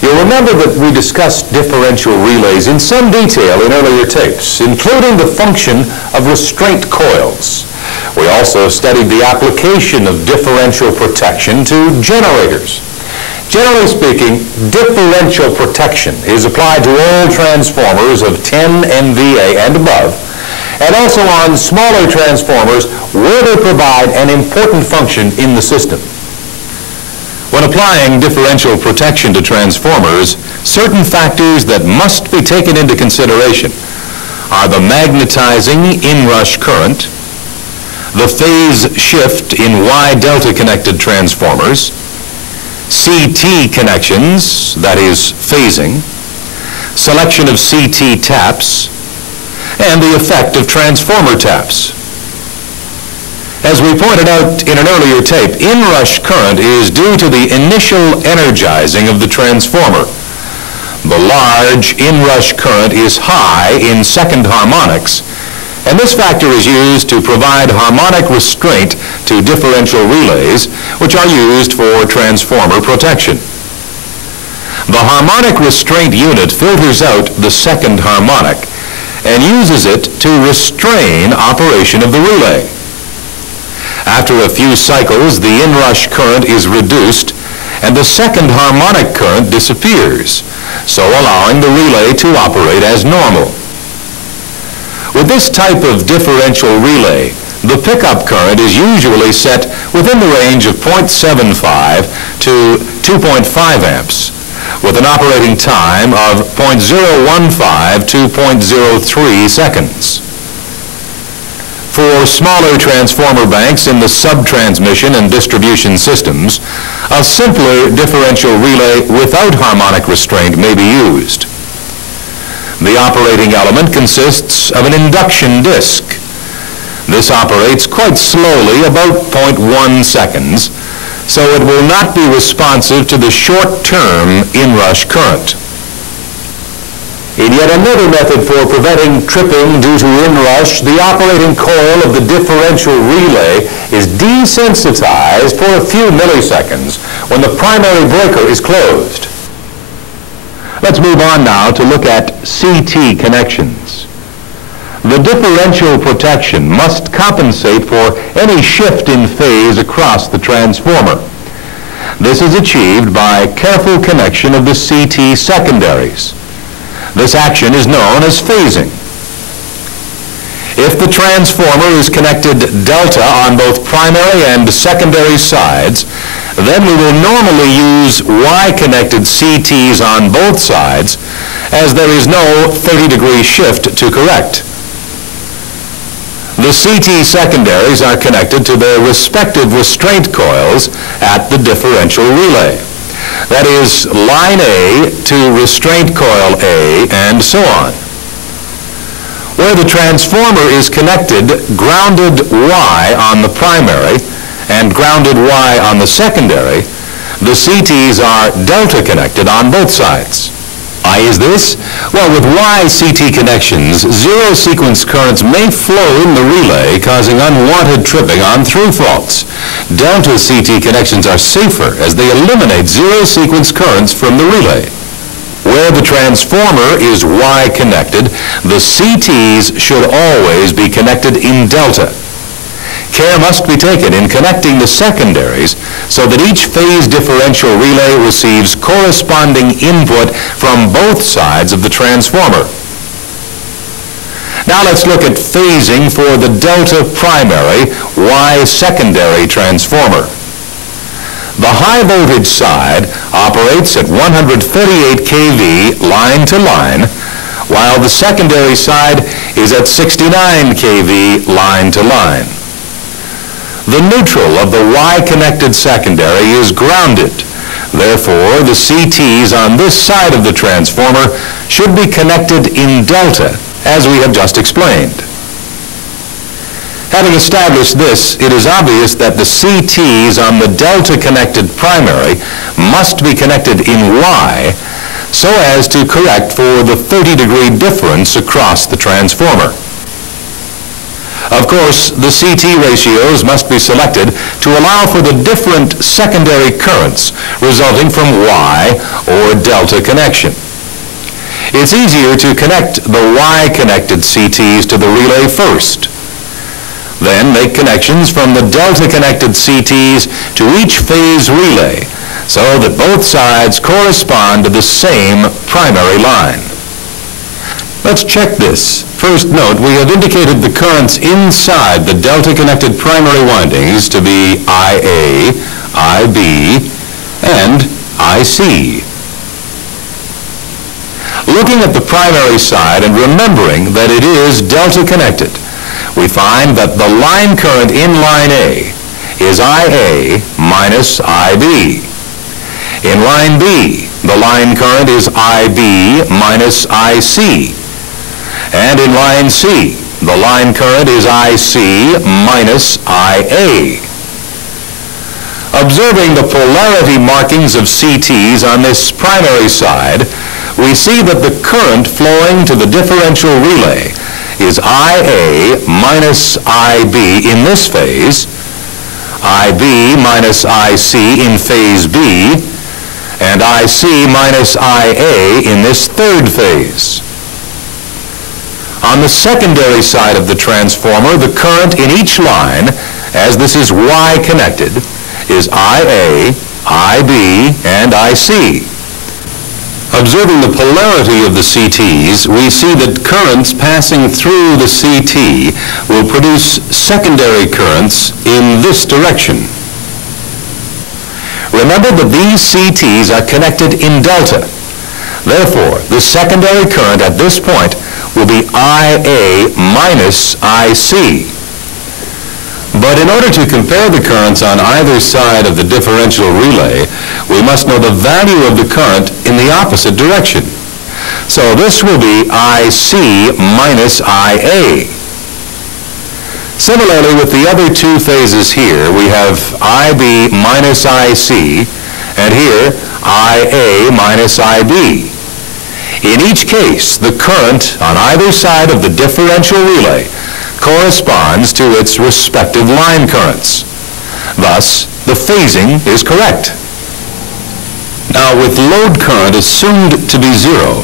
You'll remember that we discussed differential relays in some detail in earlier tapes, including the function of restraint coils. We also studied the application of differential protection to generators. Generally speaking, differential protection is applied to all transformers of 10 MVA and above, and also on smaller transformers where they provide an important function in the system. When applying differential protection to transformers, certain factors that must be taken into consideration are the magnetizing inrush current, the phase shift in Y-delta connected transformers, CT connections, that is phasing, selection of CT taps, and the effect of transformer taps. As we pointed out in an earlier tape, inrush current is due to the initial energizing of the transformer. The large inrush current is high in second harmonics, and this factor is used to provide harmonic restraint to differential relays, which are used for transformer protection. The harmonic restraint unit filters out the second harmonic and uses it to restrain operation of the relay. After a few cycles, the inrush current is reduced and the second harmonic current disappears, so allowing the relay to operate as normal. With this type of differential relay, the pickup current is usually set within the range of 0.75 to 2.5 amps, with an operating time of 0.015 to 0.03 seconds. For smaller transformer banks in the sub-transmission and distribution systems, a simpler differential relay without harmonic restraint may be used. The operating element consists of an induction disc. This operates quite slowly, about 0.1 seconds, so it will not be responsive to the short-term inrush current. In yet another method for preventing tripping due to inrush, the operating coil of the differential relay is desensitized for a few milliseconds when the primary breaker is closed. Let's move on now to look at CT connections. The differential protection must compensate for any shift in phase across the transformer. This is achieved by careful connection of the CT secondaries. This action is known as phasing. If the transformer is connected delta on both primary and secondary sides, then we will normally use Y-connected CTs on both sides, as there is no 30-degree shift to correct. The CT secondaries are connected to their respective restraint coils at the differential relay. That is, line A to restraint coil A, and so on. Where the transformer is connected, grounded Y on the primary and grounded Y on the secondary, the CTs are delta connected on both sides. Why is this? Well, with Y CT connections, zero sequence currents may flow in the relay, causing unwanted tripping on through faults. Delta CT connections are safer as they eliminate zero sequence currents from the relay. Where the transformer is Y connected, the CTs should always be connected in delta. Care must be taken in connecting the secondaries so that each phase differential relay receives corresponding input from both sides of the transformer. Now let's look at phasing for the delta primary Y secondary transformer. The high voltage side operates at 138 kV line to line, while the secondary side is at 69 kV line to line. The neutral of the Y-connected secondary is grounded. Therefore, the CTs on this side of the transformer should be connected in delta, as we have just explained. Having established this, it is obvious that the CTs on the delta-connected primary must be connected in Y so as to correct for the 30-degree difference across the transformer. Of course, the CT ratios must be selected to allow for the different secondary currents resulting from Y or delta connection. It's easier to connect the Y-connected CTs to the relay first. Then make connections from the delta-connected CTs to each phase relay so that both sides correspond to the same primary line. Let's check this. First note, we have indicated the currents inside the delta-connected primary windings to be IA, IB, and IC. Looking at the primary side and remembering that it is delta-connected, we find that the line current in line A is IA minus IB. In line B, the line current is IB minus IC. And in line C, the line current is IC minus IA. Observing the polarity markings of CTs on this primary side, we see that the current flowing to the differential relay is IA minus IB in this phase, IB minus IC in phase B, and IC minus IA in this third phase. On the secondary side of the transformer, the current in each line, as this is Y-connected, is IA, IB, and IC. Observing the polarity of the CTs, we see that currents passing through the CT will produce secondary currents in this direction. Remember that these CTs are connected in delta. Therefore, the secondary current at this point will be IA minus IC. But in order to compare the currents on either side of the differential relay, we must know the value of the current in the opposite direction. So this will be IC minus IA. Similarly, with the other two phases here, we have IB minus IC, and here IA minus IB. In each case, the current on either side of the differential relay corresponds to its respective line currents. Thus, the phasing is correct. Now, with load current assumed to be zero,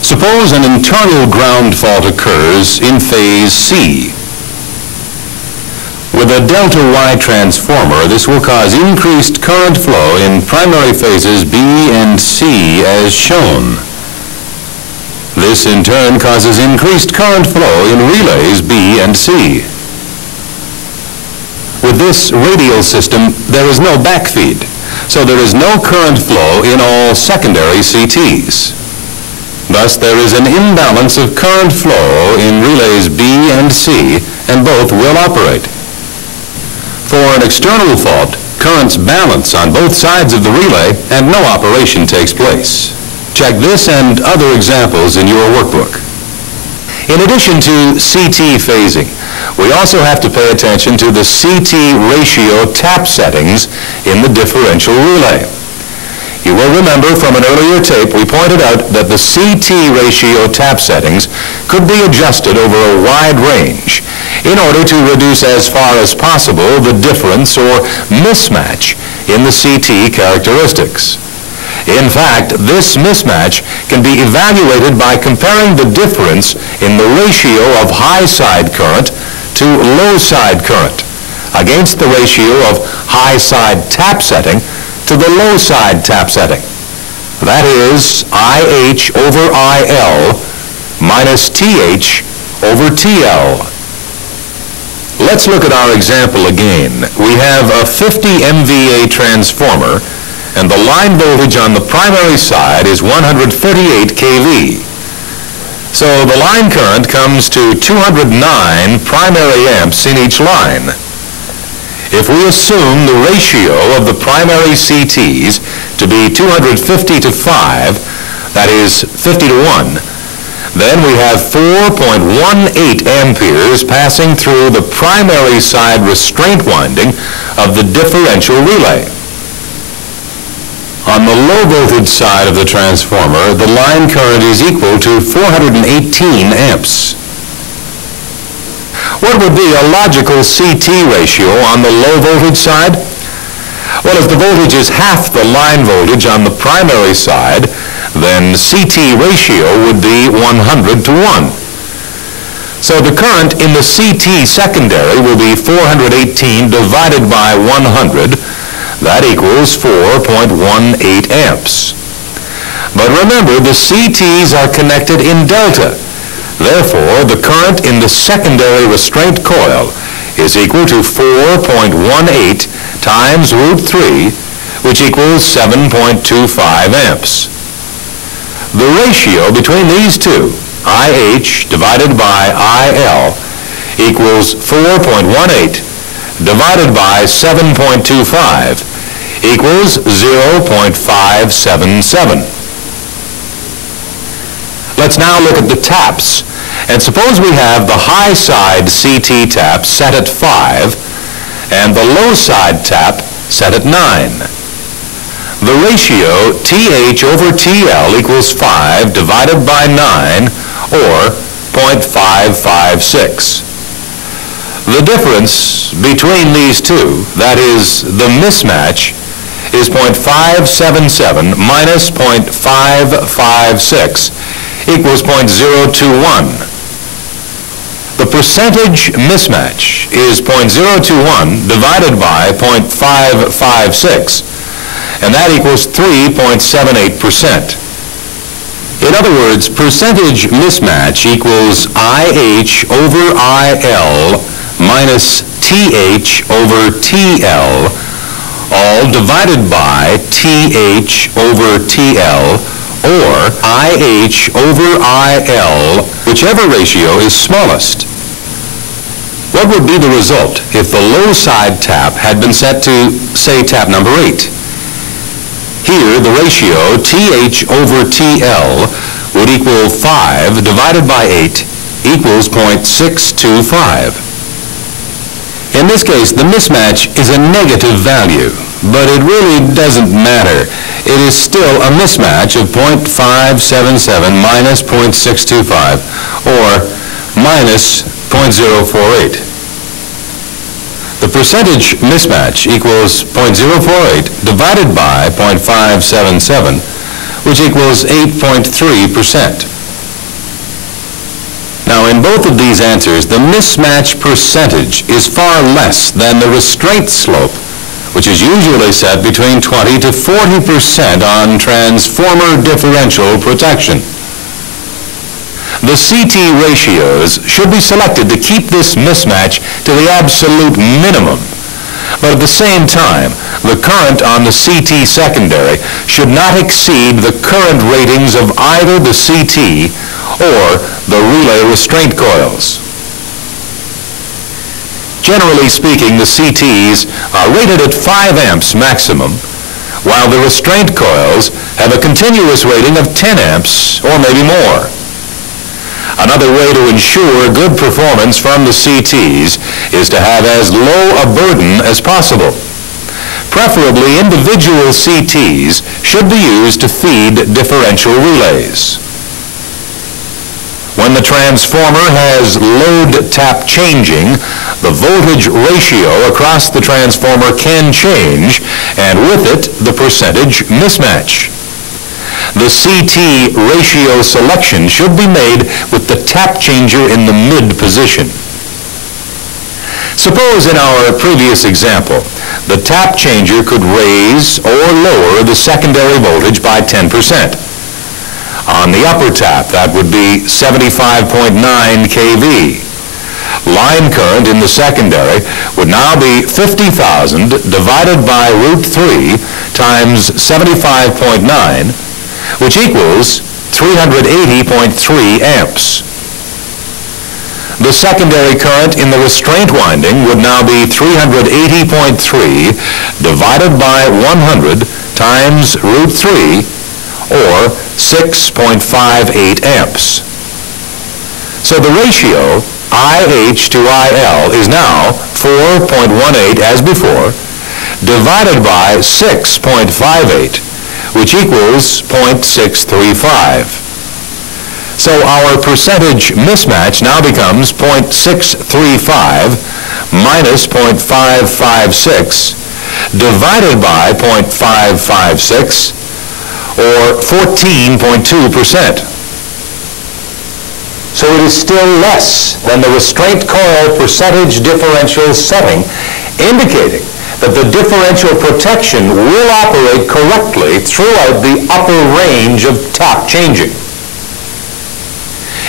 suppose an internal ground fault occurs in phase C. With a delta Y transformer, this will cause increased current flow in primary phases B and C as shown. This in turn causes increased current flow in relays B and C. With this radial system, there is no backfeed, so there is no current flow in all secondary CTs. Thus, there is an imbalance of current flow in relays B and C, and both will operate. For an external fault, currents balance on both sides of the relay, and no operation takes place. Check this and other examples in your workbook. In addition to CT phasing, we also have to pay attention to the CT ratio tap settings in the differential relay. You will remember from an earlier tape we pointed out that the CT ratio tap settings could be adjusted over a wide range in order to reduce as far as possible the difference or mismatch in the CT characteristics. In fact, this mismatch can be evaluated by comparing the difference in the ratio of high side current to low side current against the ratio of high side tap setting to the low side tap setting. That is IH over IL minus TH over TL. Let's look at our example again. We have a 50 MVA transformer, and the line voltage on the primary side is 138 kV. So the line current comes to 209 primary amps in each line. If we assume the ratio of the primary CTs to be 250 to 5, that is 50 to 1, then we have 4.18 amperes passing through the primary side restraint winding of the differential relay. On the low voltage side of the transformer, the line current is equal to 418 amps. What would be a logical CT ratio on the low voltage side? Well, if the voltage is half the line voltage on the primary side, then CT ratio would be 100 to 1. So the current in the CT secondary will be 418 divided by 100. That equals 4.18 amps. But remember, the CTs are connected in delta. Therefore, the current in the secondary restraint coil is equal to 4.18 times root 3, which equals 7.25 amps. The ratio between these two, IH divided by IL, equals 4.18 divided by 7.25 equals 0.577. Let's now look at the taps. And suppose we have the high side CT tap set at 5 and the low side tap set at 9. The ratio TH over TL equals 5 divided by 9, or 0.556. The difference between these two, that is, the mismatch, is 0.577 minus 0.556 equals 0.021. The percentage mismatch is 0.021 divided by 0.556, and that equals 3.78%. In other words, percentage mismatch equals IH over IL minus TH over TL, all divided by TH over TL, or IH over IL, whichever ratio is smallest. What would be the result if the low side tap had been set to, say, tap number 8? Here, the ratio TH over TL would equal 5 divided by 8 equals 0.625. In this case, the mismatch is a negative value, but it really doesn't matter. It is still a mismatch of 0.577 minus 0.625, or minus 0.048. The percentage mismatch equals 0.048 divided by 0.577, which equals 8.3%. Now, in both of these answers, the mismatch percentage is far less than the restraint slope, which is usually set between 20 to 40% on transformer differential protection. The CT ratios should be selected to keep this mismatch to the absolute minimum. But at the same time, the current on the CT secondary should not exceed the current ratings of either the CT or the relay restraint coils. Generally speaking, the CTs are rated at 5 amps maximum, while the restraint coils have a continuous rating of 10 amps or maybe more. Another way to ensure good performance from the CTs is to have as low a burden as possible. Preferably, individual CTs should be used to feed differential relays. When the transformer has load tap changing, the voltage ratio across the transformer can change, and with it, the percentage mismatch. The CT ratio selection should be made with the tap changer in the mid position. Suppose in our previous example, the tap changer could raise or lower the secondary voltage by 10%. On the upper tap, that would be 75.9 kV. Line current in the secondary would now be 50,000 divided by root 3 times 75.9, which equals 380.3 amps. The secondary current in the restraint winding would now be 380.3 divided by 100 times root 3, or 6.58 amps. So the ratio IH to IL is now 4.18 as before, divided by 6.58, which equals 0.635. So our percentage mismatch now becomes 0.635 minus 0.556 divided by 0.556, or 14.2%. So it is still less than the restraint coil percentage differential setting, indicating that the differential protection will operate correctly throughout the upper range of tap changing.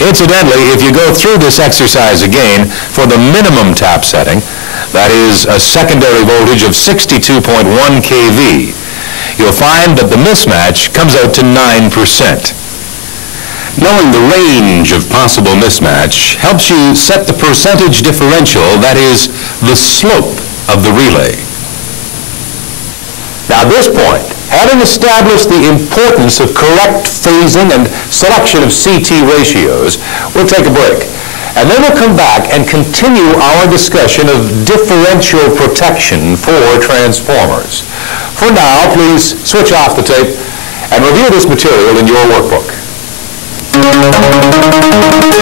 Incidentally, if you go through this exercise again for the minimum tap setting, that is a secondary voltage of 62.1 kV, you'll find that the mismatch comes out to 9%. Knowing the range of possible mismatch helps you set the percentage differential, that is, the slope of the relay. Now at this point, having established the importance of correct phasing and selection of CT ratios, we'll take a break. And then we'll come back and continue our discussion of differential protection for transformers. For now, please switch off the tape and review this material in your workbook.